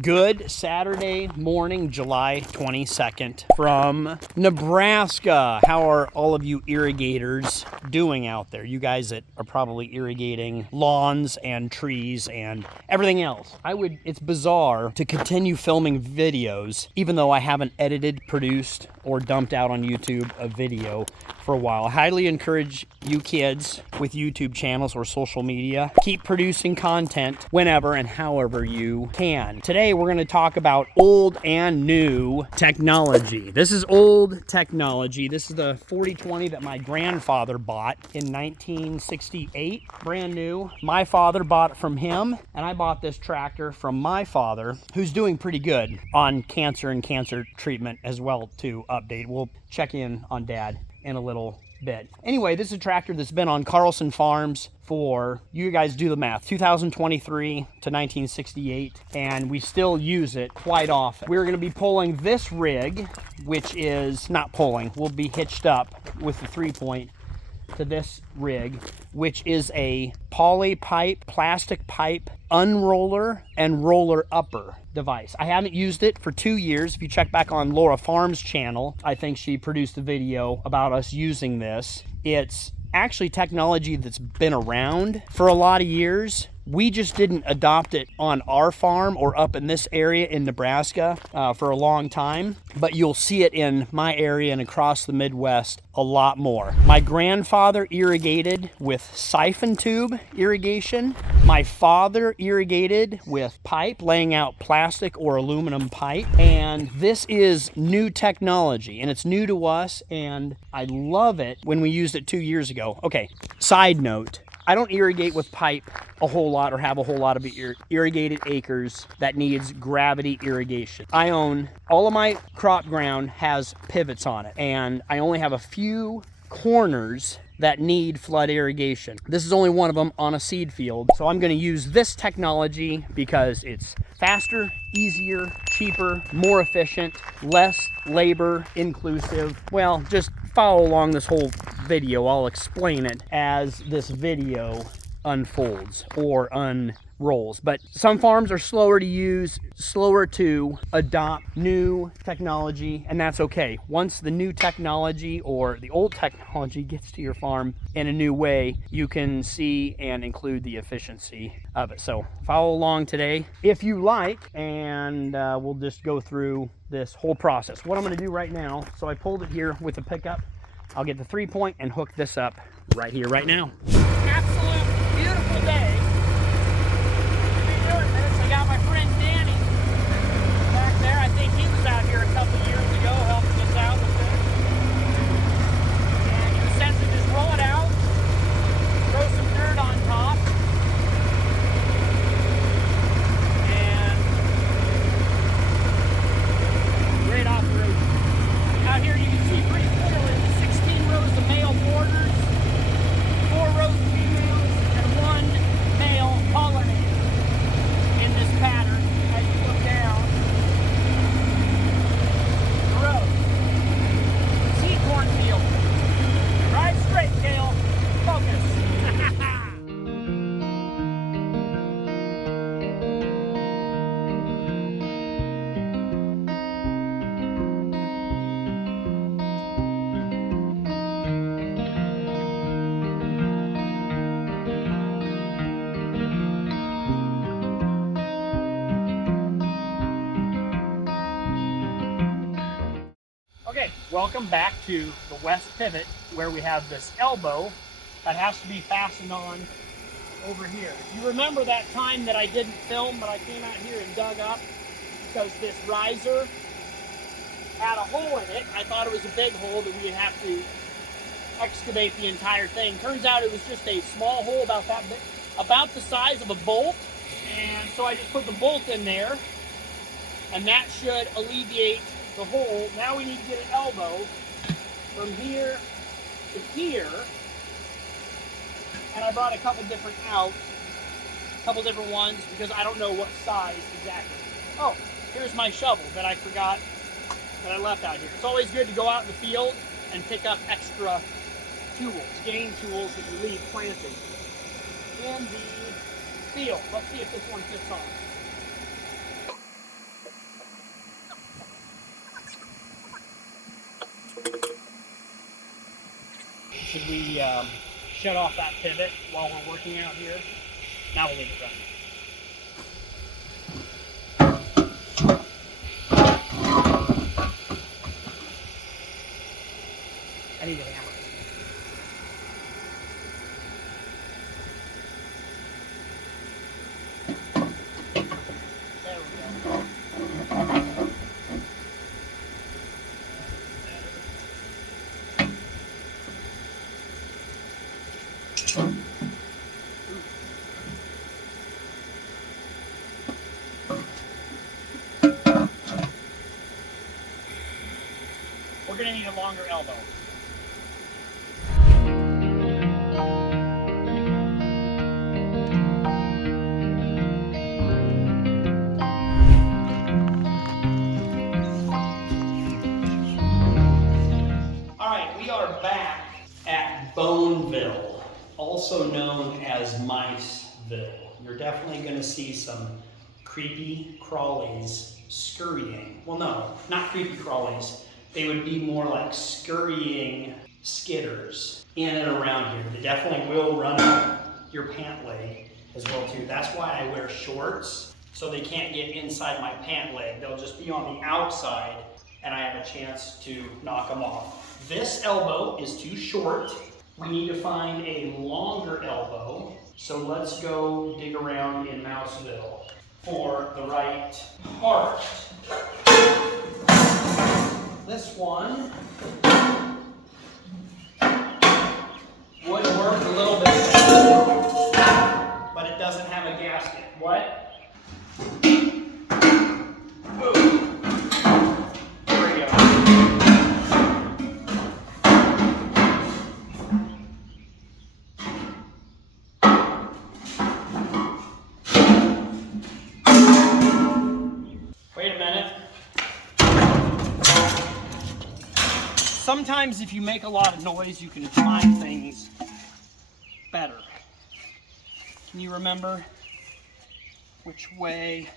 Good Saturday morning, July 22nd from Nebraska. How are all of you irrigators doing out there? You guys that are probably irrigating lawns and trees and everything else. It's bizarre to continue filming videos, even though I haven't edited, produced, or dumped out on YouTube a video for a while. I highly encourage you kids with YouTube channels or social media, keep producing content whenever and however you can. Today we're going to talk about old and new technology. This is old technology. This is the 4020 that my grandfather bought in 1968, brand new. My father bought it from him, and I bought this tractor from my father, who's doing pretty good on cancer and cancer treatment as well. To update, we'll check in on Dad in a little bit. Anyway, this is a tractor that's been on Carlson Farms for, you guys do the math, 2023 to 1968, and we still use it quite often. We're going to be pulling this rig, which is not pulling, we'll be hitched up with the 3-point to this rig, which is a poly pipe, plastic pipe unroller and roller upper device. I haven't used it for 2 years. If you check back on Laura Farm's channel, I think she produced a video about us using this. It's actually technology that's been around for a lot of years. We just didn't adopt it on our farm or up in this area in Nebraska for a long time, but you'll see it in my area and across the Midwest a lot more. My grandfather irrigated with siphon tube irrigation. My father irrigated with pipe, laying out plastic or aluminum pipe, and this is new technology, and it's new to us, and I love it when we used it 2 years ago. Okay, side note. I don't irrigate with pipe a whole lot or have a whole lot of irrigated acres that needs gravity irrigation. I own, all of my crop ground has pivots on it, and I only have a few corners that need flood irrigation. This is only one of them on a seed field. So I'm going to use this technology because it's faster, easier, cheaper, more efficient, less labor inclusive. Well, just follow along this whole video. I'll explain it as this video unfolds or unrolls. But some farms are slower to use, slower to adopt new technology, and that's okay. Once the new technology or the old technology gets to your farm in a new way, you can see and include the efficiency of it. So follow along today if you like, and we'll just go through this whole process. What I'm going to do right now, so I pulled it here with the pickup. I'll get the 3-point and hook this up right here, right now. Absolute beautiful day to be doing this. I got my friend Danny back there. I think he was out here a couple years ago helping us out with this. And you essentially just roll it out, throw some dirt on top, and great operation. Out here you can see pretty clearly 16 rows of male borders, 4 rows of females, and 1 male pollinator in this pattern as you look down the road. Seed cornfield. Drive straight, Kale. Focus. Okay, welcome back to the west pivot where we have this elbow that has to be fastened on over here. You remember that time that I didn't film, but I came out here and dug up because this riser had a hole in it. I thought it was a big hole that we would have to excavate the entire thing. Turns out it was just a small hole about that big, about the size of a bolt, and so I just put the bolt in there, and that should alleviate the hole. Now we need to get an elbow from here to here, and I brought a couple different out, a couple different ones because I don't know what size exactly. Oh, here's my shovel that I forgot that I left out here. It's always good to go out in the field and pick up extra tools, game tools that you leave planted in the field. Let's see if this one fits on. Should we shut off that pivot while we're working out here? Now we'll leave it running. I need a hammer. There we go. We're going to need a longer elbow. All right, we are back at Boneville, also known as Miceville. You're definitely going to see some creepy crawlies scurrying. Well, no, not creepy crawlies. They would be more like scurrying skitters in and around here. They definitely will run up your pant leg as well too. That's why I wear shorts, so they can't get inside my pant leg. They'll just be on the outside and I have a chance to knock them off. This elbow is too short. We need to find a longer elbow. So let's go dig around in Mouseville for the right part. This one would work a little bit better, but it doesn't have a gasket. What? Boom. There we go. Wait a minute. Sometimes if you make a lot of noise, you can find things better. Can you remember which way?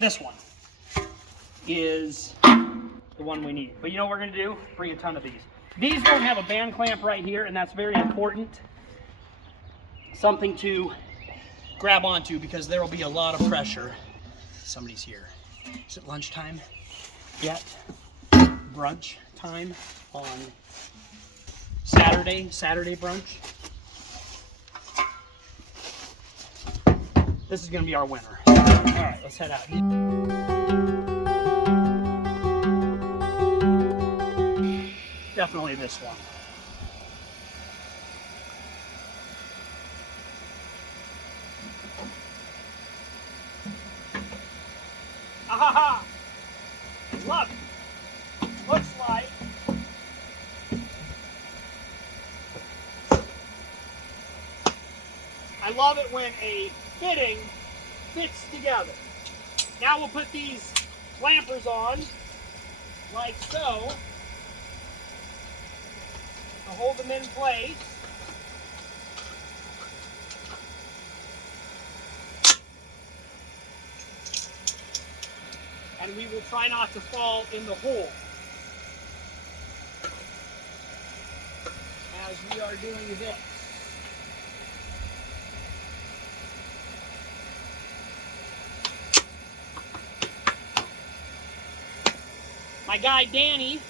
This one is the one we need. But you know what we're going to do? Bring a ton of these. These don't have a band clamp right here, and that's very important. Something to grab onto because there will be a lot of pressure. Somebody's here. Is it lunchtime yet? Brunch time on Saturday brunch. This is going to be our winner. All right, let's head out. Definitely this one. Ahaha! Love it. Looks like I love it when a fitting fits together. Now we'll put these clampers on, like so, to hold them in place. And we will try not to fall in the hole as we are doing this. My guy Danny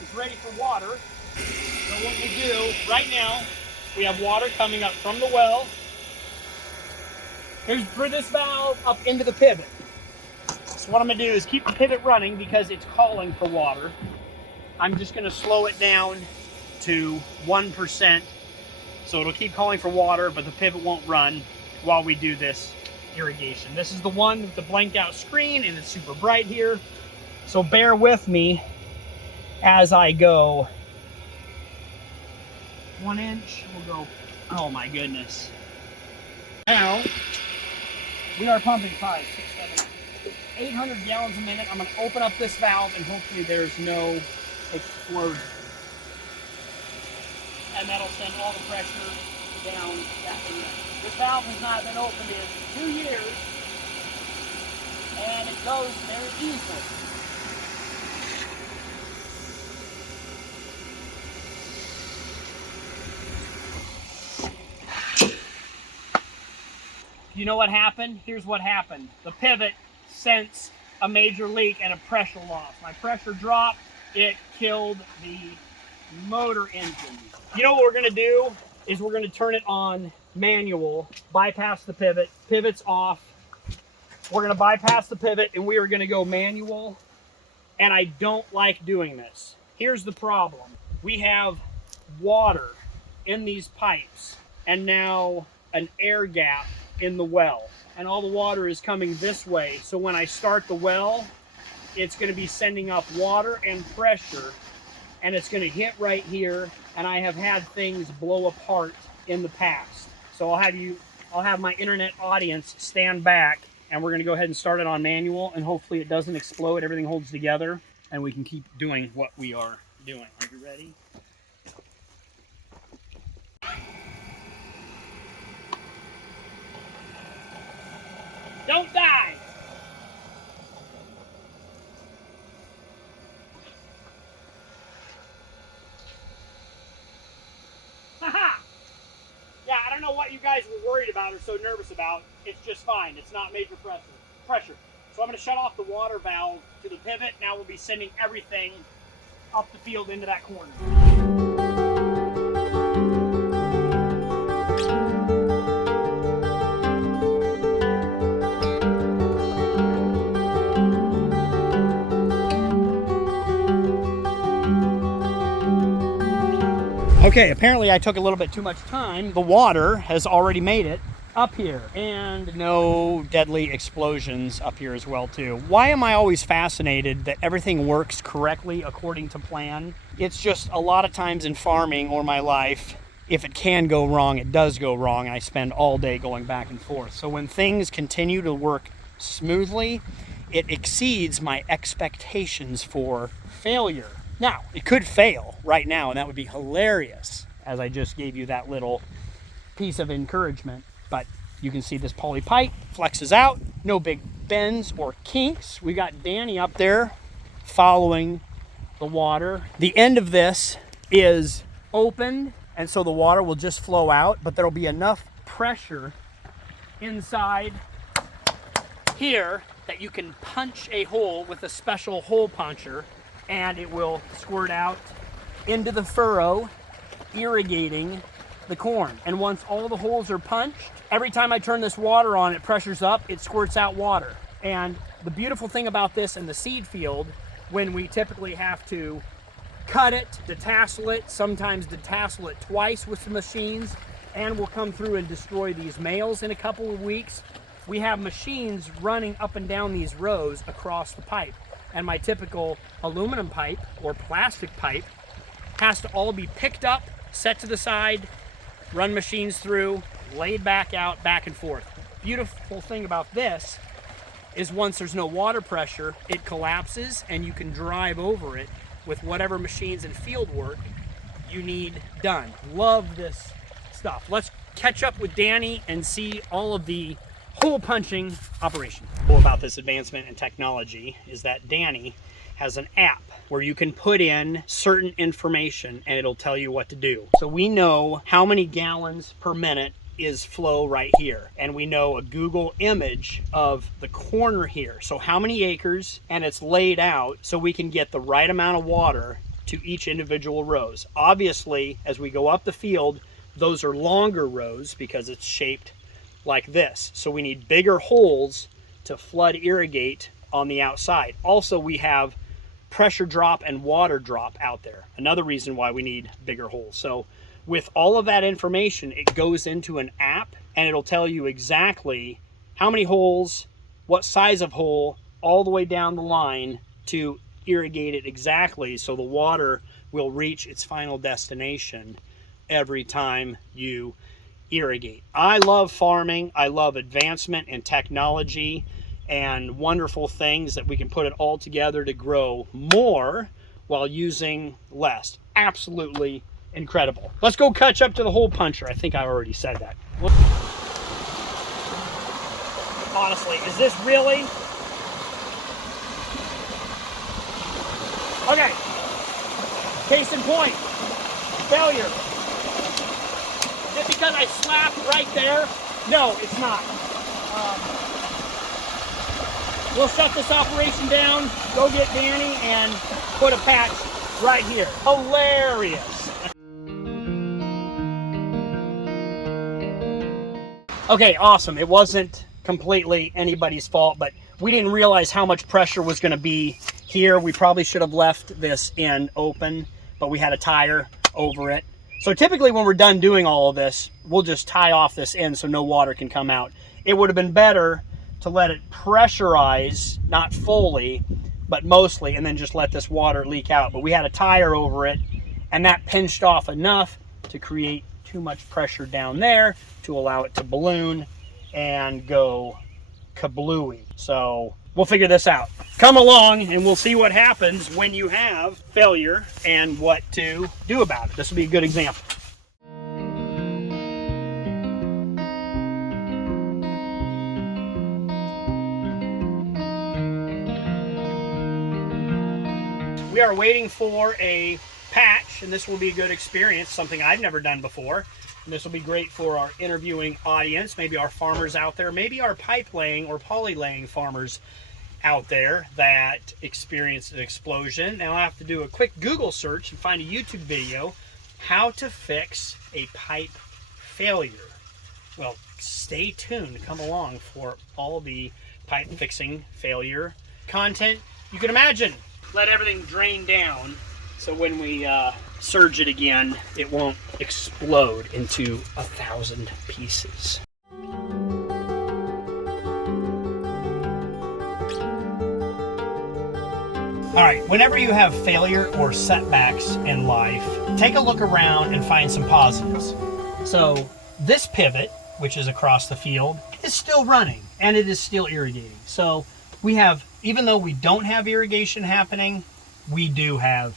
is ready for water. So what we'll do right now, we have water coming up from the well. Here's for this valve up into the pivot. So what I'm going to do is keep the pivot running because it's calling for water. I'm just going to slow it down to 1%. So it'll keep calling for water, but the pivot won't run while we do this irrigation. This is the one with the blanked out screen and it's super bright here. So bear with me as I go. 1 inch, we'll go, oh my goodness. Now, we are pumping 5, 6, 7, 800 gallons a minute. I'm going to open up this valve and hopefully there's no explosion. And that'll send all the pressure down that inlet. This valve has not been opened in 2 years and it goes very easily. You know what happened? Here's what happened. The pivot sensed a major leak and a pressure loss. My pressure dropped, it killed the motor engine. You know what we're gonna do is we're gonna turn it on manual, bypass the pivot, pivot's off. We're gonna bypass the pivot and we are gonna go manual, and I don't like doing this. Here's the problem. We have water in these pipes and now an air gap in the well, and all the water is coming this way. So when I start the well, it's going to be sending up water and pressure, and it's going to hit right here, and I have had things blow apart in the past. So I'll have my internet audience stand back, and we're going to go ahead and start it on manual, and hopefully it doesn't explode, everything holds together, and we can keep doing what we are doing. Are you ready? Don't die! Haha! Yeah, I don't know what you guys were worried about or so nervous about. It's just fine. It's not major pressure. So I'm going to shut off the water valve to the pivot. Now we'll be sending everything up the field into that corner. Okay, apparently I took a little bit too much time. The water has already made it up here, and no deadly explosions up here as well too. Why am I always fascinated that everything works correctly according to plan? It's just a lot of times in farming or my life, if it can go wrong, it does go wrong, and I spend all day going back and forth. So when things continue to work smoothly, it exceeds my expectations for failure. Now, it could fail right now, and that would be hilarious, as I just gave you that little piece of encouragement. But you can see this poly pipe flexes out, no big bends or kinks. We got Danny up there following the water. The end of this is opened, and so the water will just flow out, but there'll be enough pressure inside here that you can punch a hole with a special hole puncher, and it will squirt out into the furrow, irrigating the corn. And once all the holes are punched, every time I turn this water on, it pressures up, it squirts out water. And the beautiful thing about this in the seed field, when we typically have to cut it, detassel it, sometimes detassel it twice with some machines, and we'll come through and destroy these males in a couple of weeks, we have machines running up and down these rows across the pipe. And my typical aluminum pipe or plastic pipe has to all be picked up, set to the side, run machines through, laid back out, back and forth. Beautiful thing about this is once there's no water pressure, it collapses and you can drive over it with whatever machines and field work you need done. Love this stuff. Let's catch up with Danny and see all of the hole punching operation. Cool about this advancement in technology is that Danny has an app where you can put in certain information and it'll tell you what to do. So we know how many gallons per minute is flow right here, and we know a Google image of the corner here, so how many acres, and it's laid out so we can get the right amount of water to each individual rows. Obviously, as we go up the field, those are longer rows because it's shaped like this. So we need bigger holes to flood irrigate on the outside. Also, we have pressure drop and water drop out there. Another reason why we need bigger holes. So with all of that information, it goes into an app and it'll tell you exactly how many holes, what size of hole, all the way down the line to irrigate it exactly so the water will reach its final destination every time you irrigate. I love farming. I love advancement in technology and wonderful things that we can put it all together to grow more while using less. Absolutely incredible. Let's go catch up to the hole puncher. I think I already said that. Honestly, is this really? Okay. Case in point. Failure. Is it because I slapped right there? No, it's not. we'll shut this operation down, go get Danny, and put a patch right here. Hilarious. Okay, awesome. It wasn't completely anybody's fault, but we didn't realize how much pressure was going to be here. We probably should have left this end open, but we had a tire over it. So typically when we're done doing all of this, we'll just tie off this end so no water can come out. It would have been better to let it pressurize, not fully, but mostly, and then just let this water leak out. But we had a tire over it, and that pinched off enough to create too much pressure down there to allow it to balloon and go kablooey. So we'll figure this out. Come along and we'll see what happens when you have failure and what to do about it. This will be a good example. We are waiting for a patch, and this will be a good experience, something I've never done before. And this will be great for our interviewing audience, maybe our farmers out there, maybe our pipe laying or poly laying farmers out there that experienced an explosion. Now I'll have to do a quick Google search and find a YouTube video, how to fix a pipe failure. Well, stay tuned, come along for all the pipe fixing failure content you can imagine. Let everything drain down so when we surge it again, it won't explode into 1,000 pieces. All right, whenever you have failure or setbacks in life, take a look around and find some positives. So this pivot, which is across the field, is still running and it is still irrigating. So we have, even though we don't have irrigation happening, we do have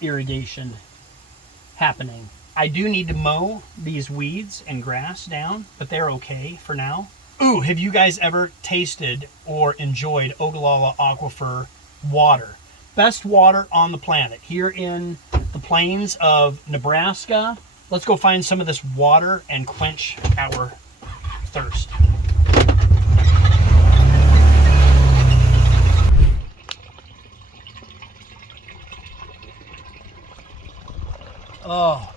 irrigation happening. I do need to mow these weeds and grass down, but they're okay for now. Ooh, have you guys ever tasted or enjoyed Ogallala Aquifer water? Best water on the planet. Here in the plains of Nebraska, let's go find some of this water and quench our thirst. Oh.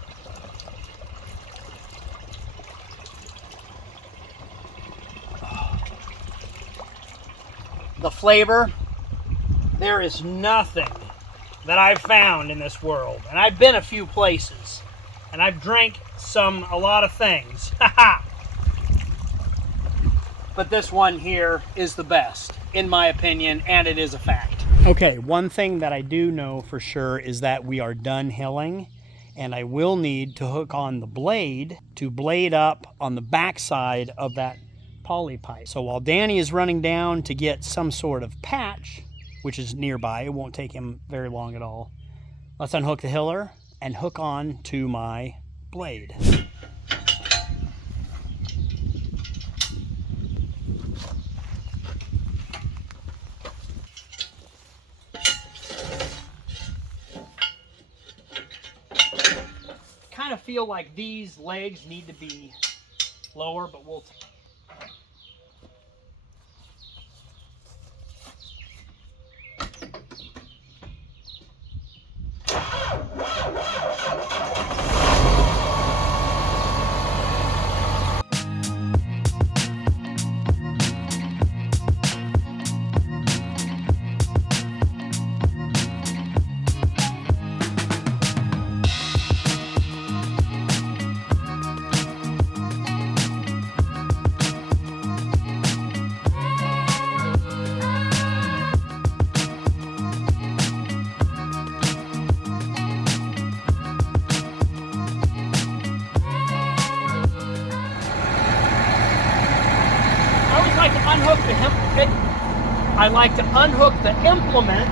The flavor, there is nothing that I've found in this world. And I've been a few places. And I've drank a lot of things. But this one here is the best, in my opinion, and it is a fact. Okay, one thing that I do know for sure is that we are done hilling. And I will need to hook on the blade to blade up on the backside of that poly pipe. So while Danny is running down to get some sort of patch, which is nearby, it won't take him very long at all, let's unhook the hiller and hook on to my blade. Kind of feel like these legs need to be lower, but we'll I like to unhook the implement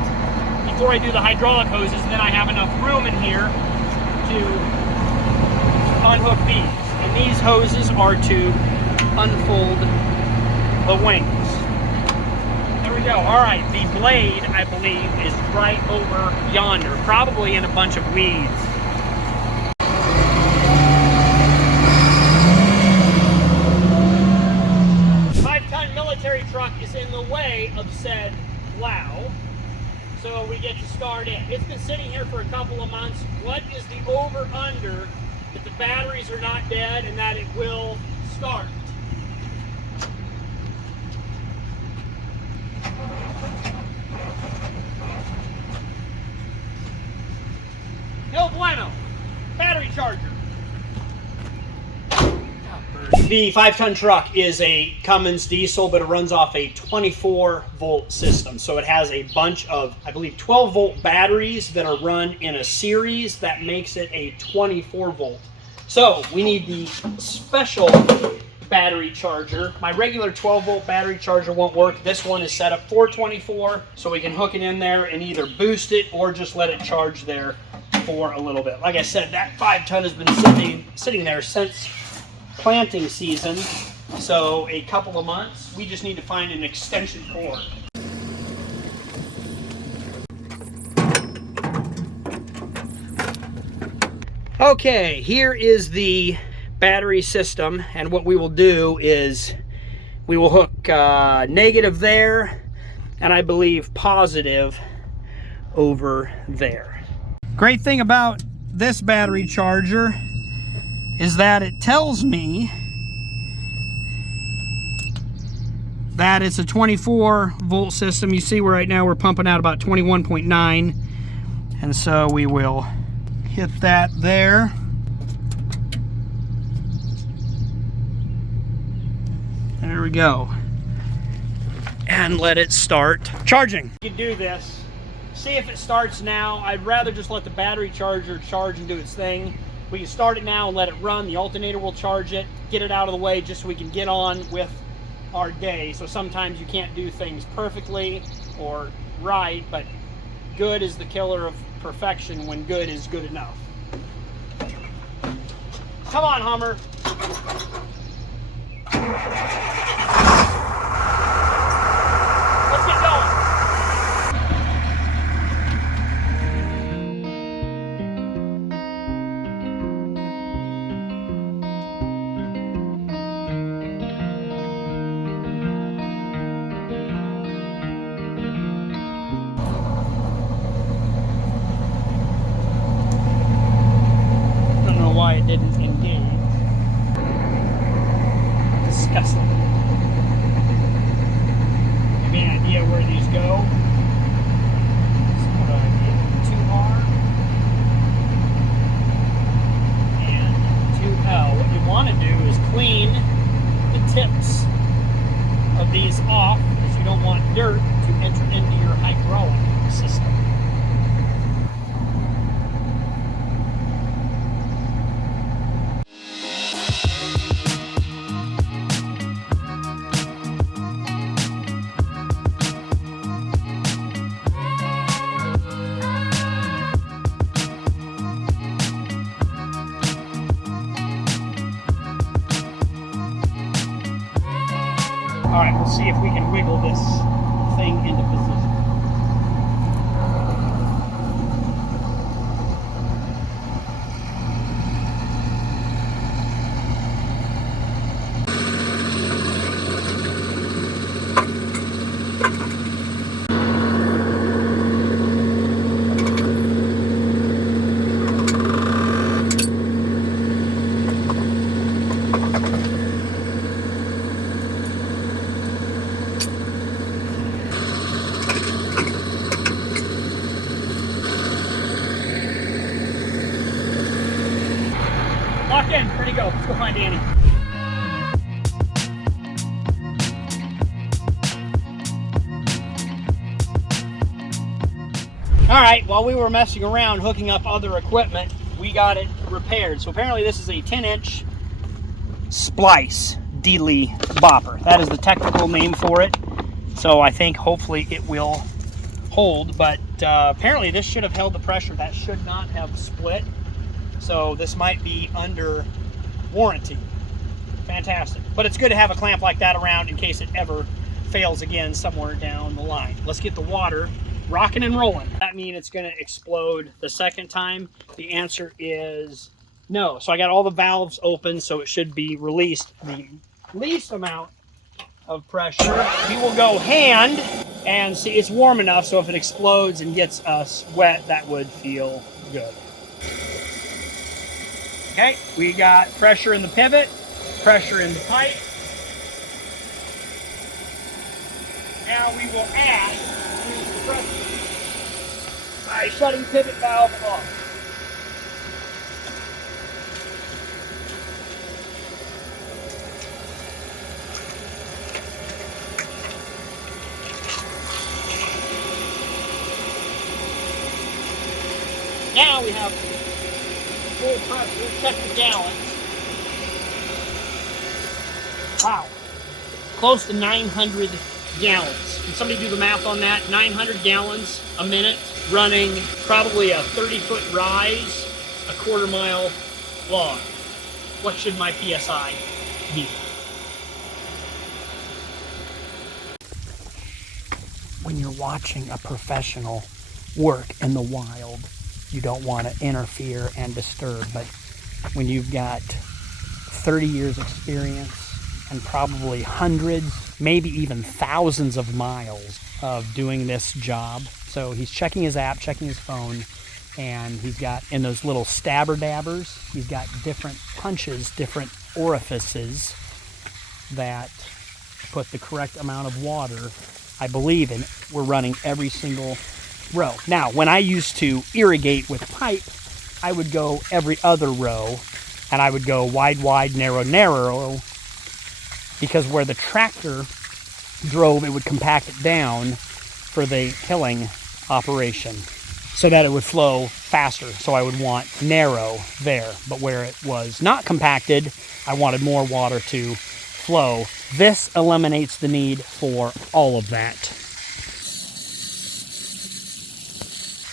before I do the hydraulic hoses, and then I have enough room in here to unhook these. And these hoses are to unfold the wings. There we go. All right, the blade, I believe, is right over yonder, probably in a bunch of weeds. Truck is in the way of said plow. So we get to start it. It's been sitting here for a couple of months. What is the over-under that the batteries are not dead and that it will start? No bueno. Battery charger. The 5-ton truck is a Cummins diesel, but it runs off a 24-volt system. So it has a bunch of, I believe, 12-volt batteries that are run in a series that makes it a 24-volt. So we need the special battery charger. My regular 12-volt battery charger won't work. This one is set up for 24, so we can hook it in there and either boost it or just let it charge there for a little bit. Like I said, that 5-ton has been sitting there since planting season, so a couple of months. We just need to find an extension cord. Okay, here is the battery system, and what we will do is we will hook negative there, and I believe positive over there. Great thing about this battery charger is that it tells me that it's a 24-volt system. You see right now we're pumping out about 21.9, and so we will hit that there. There we go. And let it start charging. You can do this. See if it starts now. I'd rather just let the battery charger charge and do its thing. We can start it now and let it run. The alternator will charge it, get it out of the way just so we can get on with our day. So sometimes you can't do things perfectly or right, but good is the killer of perfection when good is good enough. Come on, Hummer. Let's get going. Why it didn't engage. Disgusting. Give me an idea where these go. See what I did. 2R and 2L. What you want to do is clean the tips of these off, because you don't want dirt to enter into your hydraulic system. All right, let's see if we can wiggle this thing into position. Lock in, ready to go. Let's go find Danny. All right, while we were messing around hooking up other equipment, we got it repaired. So apparently this is a 10-inch splice dealy bopper. That is the technical name for it. So I think hopefully it will hold, but apparently this should have held the pressure. That should not have split. So this might be under warranty. Fantastic. But it's good to have a clamp like that around in case it ever fails again somewhere down the line. Let's get the water rocking and rolling. Does that mean it's going to explode the second time? The answer is no. So I got all the valves open, so it should be released the least amount of pressure. We will go hand And see, it's warm enough so if it explodes and gets us wet, that would feel good. Okay, we got pressure in the pivot, pressure in the pipe. Now we will add the pressure by shutting pivot valve off. Now we have full pressure. Check the gallons. Wow, close to 900 gallons. Can somebody do the math on that? 900 gallons a minute, running probably a 30-foot rise, a quarter-mile long. What should my PSI be? When you're watching a professional work in the wild, you don't want to interfere and disturb, but when you've got 30 years experience and probably hundreds, maybe even thousands of miles of doing this job. So he's checking his app, checking his phone, and he's got, in those little stabber dabbers, he's got different punches, different orifices that put the correct amount of water, I believe, in. We're running every single row. Now, when I used to irrigate with pipe, I would go every other row, and I would go wide, wide, narrow, narrow, because where the tractor drove, it would compact it down for the hilling operation so that it would flow faster. So I would want narrow there, but where it was not compacted, I wanted more water to flow. This eliminates the need for all of that.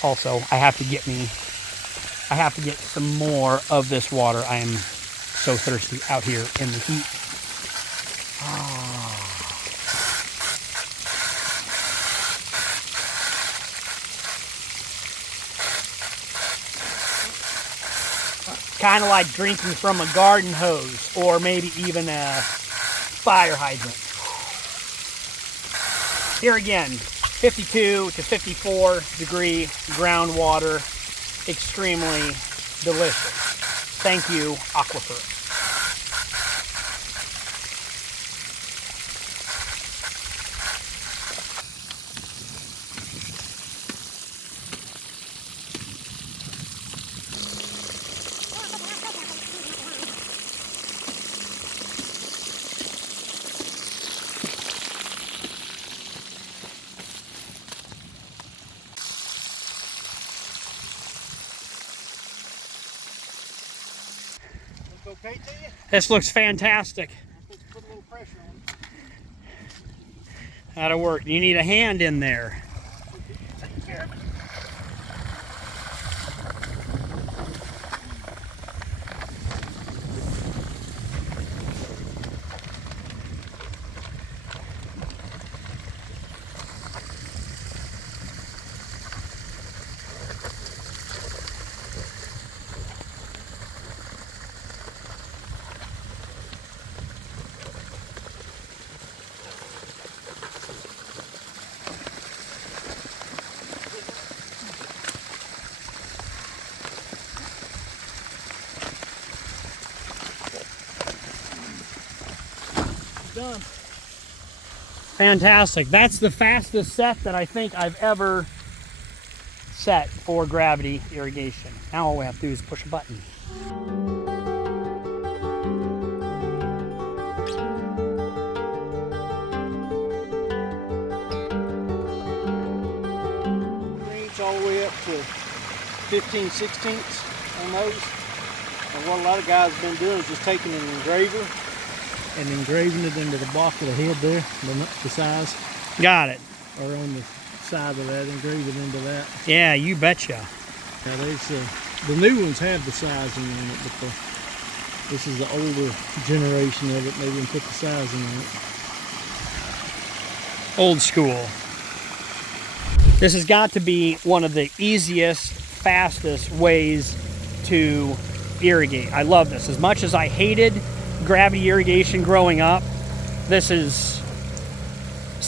Also, I have to get some more of this water. I am so thirsty out here in the heat. Kind of like drinking from a garden hose, or maybe even a fire hydrant. Here again, 52 to 54 degree groundwater, extremely delicious. Thank you, Aquifer. Okay to you? This looks fantastic. Put a little pressure on it. That'll work. You need a hand in there. Take care of it. Done. Fantastic. That's the fastest set that I think I've ever set for gravity irrigation. Now all we have to do is push a button. Range all the way up to 15/16 on those. And what a lot of guys have been doing is just taking an engraver and engraving it into the block of the head there, the size, Got it. or on the side of that, engrave it into that. Yeah, you betcha. Now there's the new ones have the sizing on it, but this is the older generation of it. They didn't put the sizing on it. Old school. This has got to be one of the easiest, fastest ways to irrigate. I love this. As much as I hated gravity irrigation growing up, this is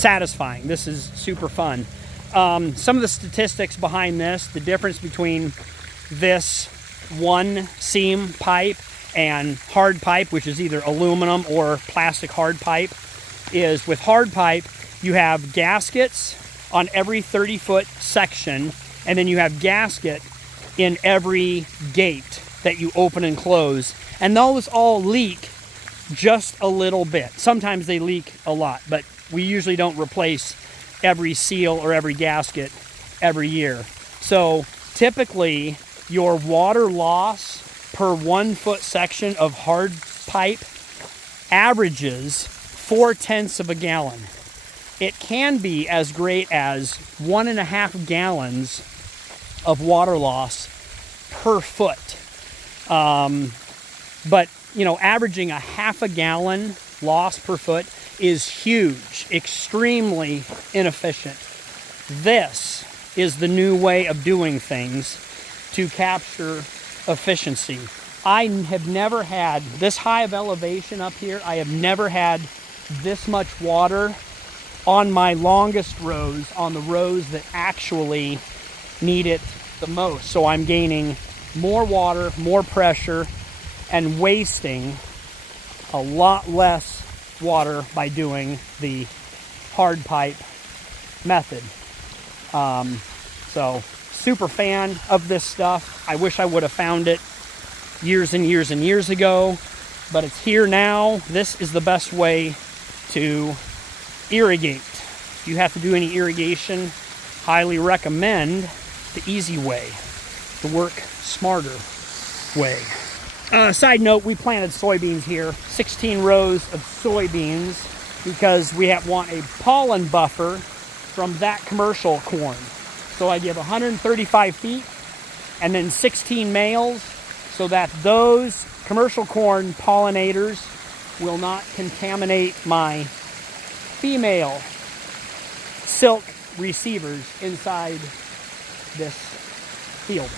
satisfying. This is super fun. Some of the statistics behind this, the difference between this one seam pipe and hard pipe, which is either aluminum or plastic hard pipe, is with hard pipe, you have gaskets on every 30-foot section, and then you have gasket in every gate that you open and close, and those all leak just a little bit. Sometimes they leak a lot, but we usually don't replace every seal or every gasket every year. So typically your water loss per 1 foot section of hard pipe averages 0.4 of a gallon. It can be as great as 1.5 gallons of water loss per foot. But you know, averaging 0.5 gallon loss per foot is huge, extremely inefficient. This is the new way of doing things to capture efficiency. I have never had this high of elevation up here. I have never had this much water on my longest rows, on the rows that actually need it the most. So I'm gaining more water, more pressure, and wasting a lot less water by doing the hard pipe method. So super fan of this stuff. I wish I would have found it years and years and years ago, but it's here now. This is the best way to irrigate. If you have to do any irrigation, highly recommend the easy way, the work smarter way. Side note, we planted soybeans here, 16 rows of soybeans, because we want a pollen buffer from that commercial corn. So I give 135 feet and then 16 males so that those commercial corn pollinators will not contaminate my female silk receivers inside this field.